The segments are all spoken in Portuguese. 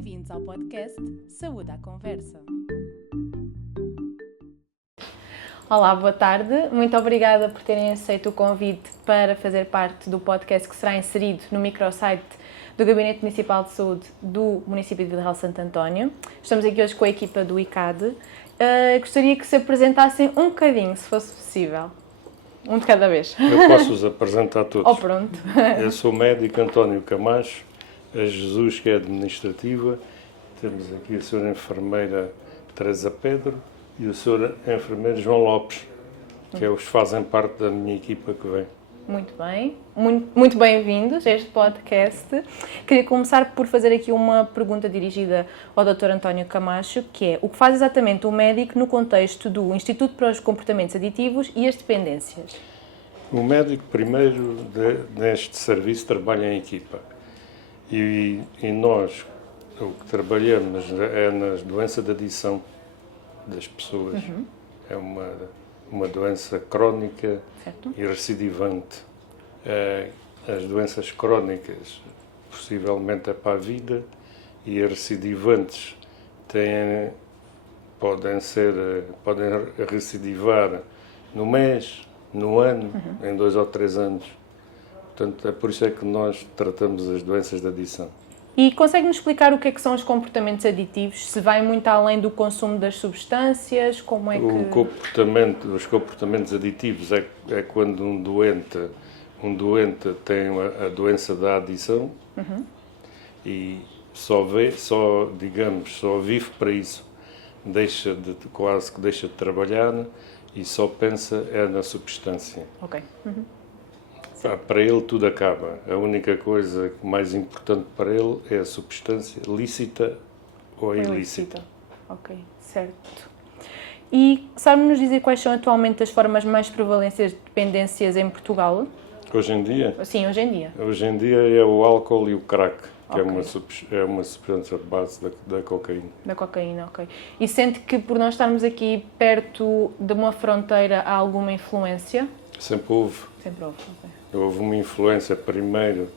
Bem-vindos ao podcast Saúde à Conversa. Olá, boa tarde. Muito obrigada por terem aceito o convite para fazer parte do podcast que será inserido no microsite do Gabinete Municipal de Saúde do município de Vila Real de Santo António. Estamos aqui hoje com a equipa do ICAD. Gostaria que se apresentassem um bocadinho, se fosse possível. Um de cada vez. Eu posso-os apresentar todos. Oh, pronto. Eu sou o médico António Camacho, a Jesus, que é administrativa. Temos aqui a senhora enfermeira Teresa Pedro e o senhor enfermeiro João Lopes, que é os que fazem parte da minha equipa que vem. Muito bem. Muito bem-vindos a este podcast. Queria começar por fazer aqui uma pergunta dirigida ao Dr. António Camacho, que é: o que faz exatamente o médico no contexto do Instituto para os Comportamentos Aditivos e as Dependências? O médico, primeiro, neste serviço, trabalha em equipa. E nós, o que trabalhamos é nas doenças de adição das pessoas. É uma doença crónica, certo, e recidivante. As doenças crónicas, possivelmente, é para a vida, e as recidivantes podem recidivar no mês, no ano, em 2 ou 3 anos. Portanto, é por isso é que nós tratamos as doenças de adição. E consegue-nos explicar o que é que são os comportamentos aditivos? Se vai muito além do consumo das substâncias? Como é que... Os comportamentos aditivos é quando um doente tem a doença da adição e só vive para isso. Quase que deixa de trabalhar e só pensa na substância. Ok. Para ele tudo acaba. A única coisa mais importante para ele é a substância lícita ou ilícita. Ok, certo. E sabe-nos dizer quais são atualmente as formas mais prevalentes de dependências em Portugal? Hoje em dia? Sim, hoje em dia. Hoje em dia é o álcool e o crack, que é uma substância de base da cocaína. Da cocaína, ok. E sente que por nós estarmos aqui perto de uma fronteira há alguma influência? Sempre houve. Sempre houve, ok. Houve uma influência primeiro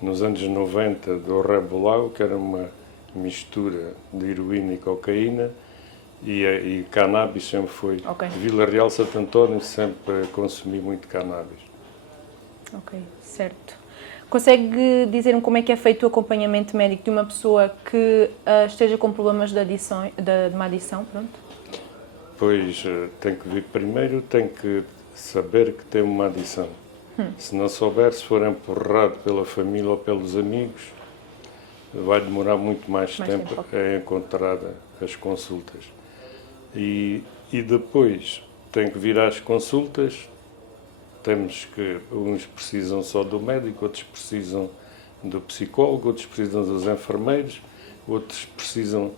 nos anos 90 do Rebulau, que era uma mistura de heroína e cocaína, e cannabis sempre foi. Okay. Vila Real, Santo António, sempre consumi muito cannabis. Ok, certo. Consegue dizer-me como é que é feito o acompanhamento médico de uma pessoa que esteja com problemas de uma adição? Pronto. Pois, tem que saber que tem uma adição. Se não souber, se for empurrado pela família ou pelos amigos, vai demorar muito mais tempo a encontrar as consultas. E depois tem que vir às consultas. Uns precisam só do médico, outros precisam do psicólogo, outros precisam dos enfermeiros, outros precisam...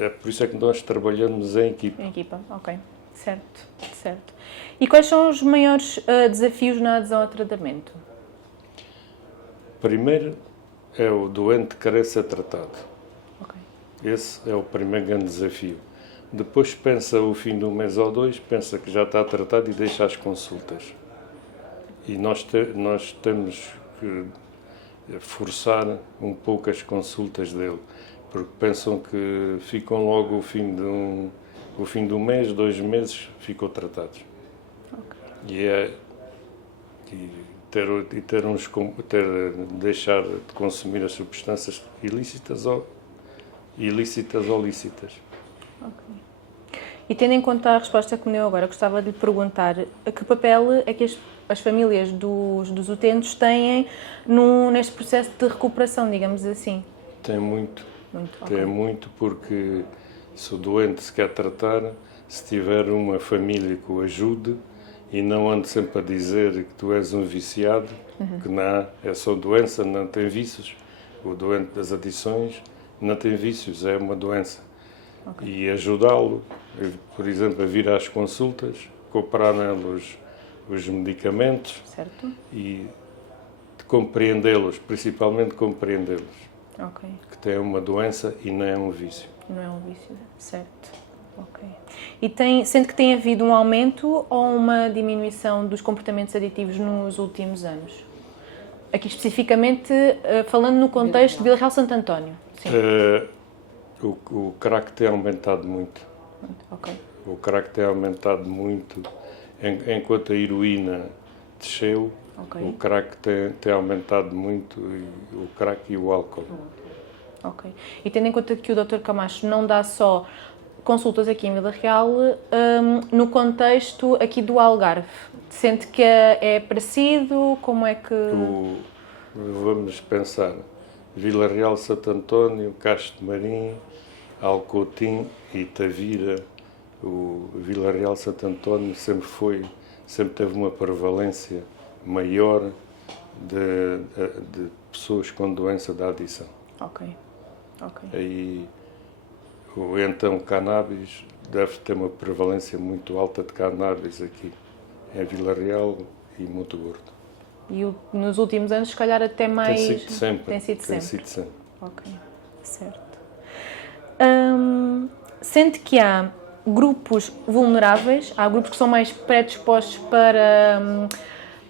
É por isso é que nós trabalhamos em equipa. Em equipa, ok. Certo. E quais são os maiores desafios na adesão ao tratamento? Primeiro, é o doente querer ser tratado. Okay. Esse é o primeiro grande desafio. Depois pensa o fim de um mês ou 2, pensa que já está tratado e deixa as consultas. E nós temos que forçar um pouco as consultas dele, porque pensam que ficam logo o fim de um mês, 2 meses, ficou tratados. Okay. Deixar de consumir as substâncias ilícitas ou lícitas. Okay. E tendo em conta a resposta que me deu agora, gostava de lhe perguntar que papel é que as famílias dos utentes têm neste processo de recuperação, digamos assim? Tem muito. Okay. Tem muito, porque se o doente se quer tratar, se tiver uma família que o ajude e não ande sempre a dizer que tu és um viciado, que não é só doença, não tem vícios. O doente das adições não tem vícios, é uma doença. Okay. E ajudá-lo, por exemplo, a vir às consultas, comprar os medicamentos. Certo. E compreendê-los, principalmente compreendê-los. Okay. Que tem uma doença e não é um vício. Não é um vício, certo. Ok. E sente que tem havido um aumento ou uma diminuição dos comportamentos aditivos nos últimos anos? Aqui especificamente falando no contexto de Vila Real Santo António. Sim. O crack tem aumentado muito. Ok. O crack tem aumentado muito. Enquanto a heroína desceu, o crack tem aumentado muito, o crack e o álcool. Ok. E tendo em conta que o Dr. Camacho não dá só consultas aqui em Vila Real, no contexto aqui do Algarve, sente que é parecido? Como é que... Vamos pensar, Vila Real, Santo António, Castro de Marim, Alcotim e Tavira. O Vila Real, Santo António sempre teve uma prevalência maior de pessoas com doença da adição. Ok. Aí, então, cannabis deve ter uma prevalência muito alta de cannabis aqui, em Vila Real e Monte Gordo. E nos últimos anos, se calhar, até mais... Tem sido sempre. Ok, certo. Sente que há grupos vulneráveis, há grupos que são mais predispostos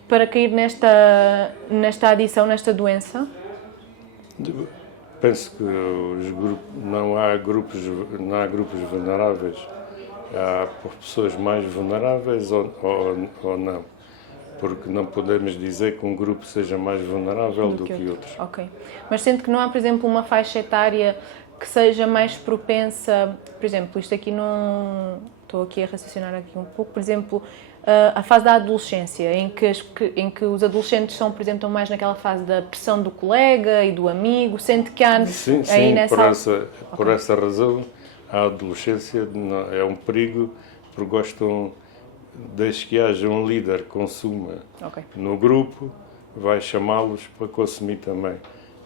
para cair nesta adição, nesta doença? Penso que não há grupos vulneráveis. Há pessoas mais vulneráveis ou não. Porque não podemos dizer que um grupo seja mais vulnerável do que outros. Ok. Mas sente que não há, por exemplo, uma faixa etária que seja mais propensa, por exemplo, isto aqui não... Estou aqui a raciocinar aqui um pouco, por exemplo, a fase da adolescência, em que os adolescentes são, por exemplo, mais naquela fase da pressão do colega e do amigo, sente que há sim, aí nessa... por essa razão, a adolescência é um perigo, porque gostam, desde que haja um líder que consuma no grupo, vai chamá-los para consumir também.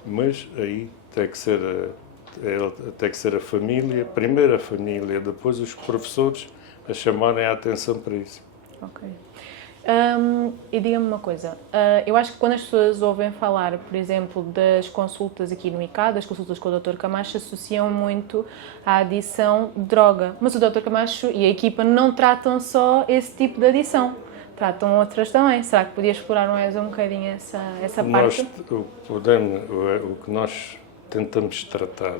Mas aí tem que ser a família, primeiro a família, depois os professores a chamarem a atenção para isso. Ok. E diga-me uma coisa, eu acho que quando as pessoas ouvem falar, por exemplo, das consultas aqui no ICAD, das consultas com o Dr. Camacho, associam muito à adição de droga. Mas o Dr. Camacho e a equipa não tratam só esse tipo de adição, tratam outras também. Será que podia explorar mais um bocadinho essa parte? O que nós tentamos tratar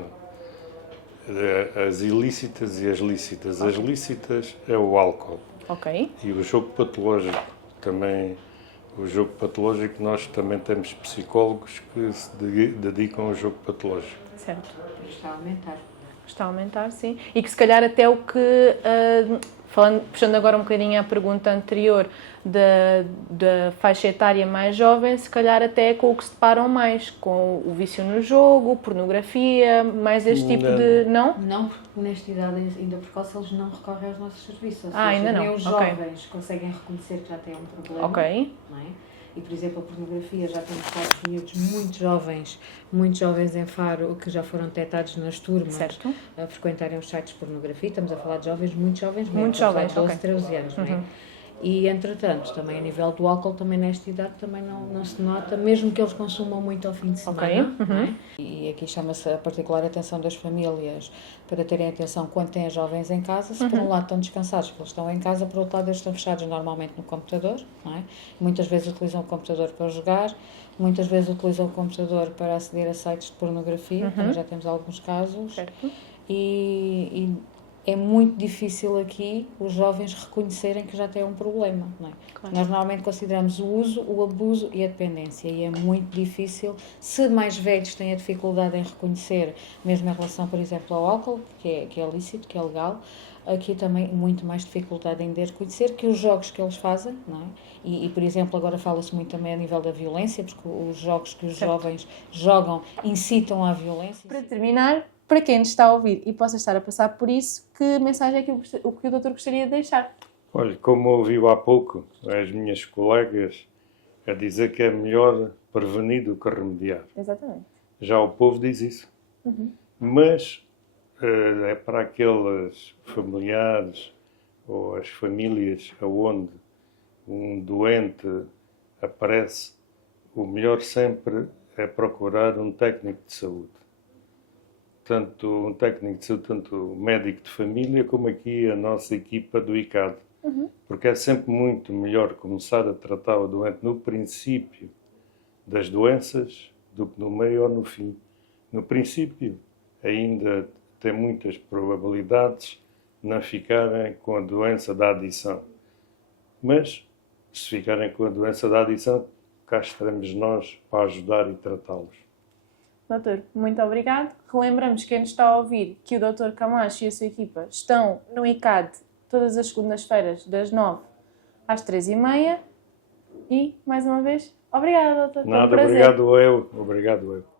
as ilícitas e as lícitas. As lícitas é o álcool. Ok. E o jogo patológico também. O jogo patológico, nós também temos psicólogos que se dedicam ao jogo patológico. Certo. Está a aumentar. Está a aumentar, sim. E que se calhar até o que, puxando agora um bocadinho à pergunta anterior da faixa etária mais jovem, se calhar até é com o que se deparam mais, com o vício no jogo, pornografia, mais este tipo de... Não? Não, porque nesta idade ainda precoce eles não recorrem aos nossos serviços. Ou seja, ainda não. Nem os jovens conseguem reconhecer que já têm um problema. Ok. Não é? E, por exemplo, a pornografia, já temos casos miúdos muito jovens em Faro, que já foram detectados nas turmas certo. A frequentarem os sites de pornografia. Estamos a falar de jovens, muito jovens mesmo. Muito jovens, 12, 13 anos, não é? E, entretanto, também a nível do álcool, também nesta idade, também não se nota, mesmo que eles consumam muito ao fim de semana. Não é? E aqui chama-se a particular atenção das famílias para terem atenção quando têm jovens em casa. Se por um lado estão descansados porque eles estão em casa, por outro lado eles estão fechados normalmente no computador. Não é? Muitas vezes utilizam o computador para jogar, muitas vezes utilizam o computador para aceder a sites de pornografia, também já temos alguns casos. Certo. E é muito difícil aqui os jovens reconhecerem que já têm um problema, não é? Claro. Nós normalmente consideramos o uso, o abuso e a dependência, e é muito difícil. Se mais velhos têm a dificuldade em reconhecer, mesmo em relação, por exemplo, ao álcool, que é lícito, que é legal, aqui também muito mais dificuldade em reconhecer que os jogos que eles fazem, não é? E por exemplo, agora fala-se muito também a nível da violência, porque os jogos que os jovens jogam incitam à violência. Para terminar, para quem nos está a ouvir e possa estar a passar por isso, que mensagem é que o doutor gostaria de deixar? Olha, como ouviu há pouco as minhas colegas a dizer que é melhor prevenir do que remediar. Exatamente. Já o povo diz isso. Mas é para aqueles familiares ou as famílias onde um doente aparece, o melhor sempre é procurar um técnico de saúde. Tanto um técnico de saúde, tanto um médico de família, como aqui a nossa equipa do ICAD. Porque é sempre muito melhor começar a tratar o doente no princípio das doenças do que no meio ou no fim. No princípio, ainda têm muitas probabilidades de não ficarem com a doença da adição. Mas, se ficarem com a doença da adição, cá estaremos nós para ajudar e tratá-los. Doutor, muito obrigado. Relembramos quem nos está a ouvir que o Dr. Camacho e a sua equipa estão no ICAD todas as segundas-feiras, das 9 às 3h30. E, mais uma vez, obrigada, doutor. Nada, Foi um prazer. obrigado eu.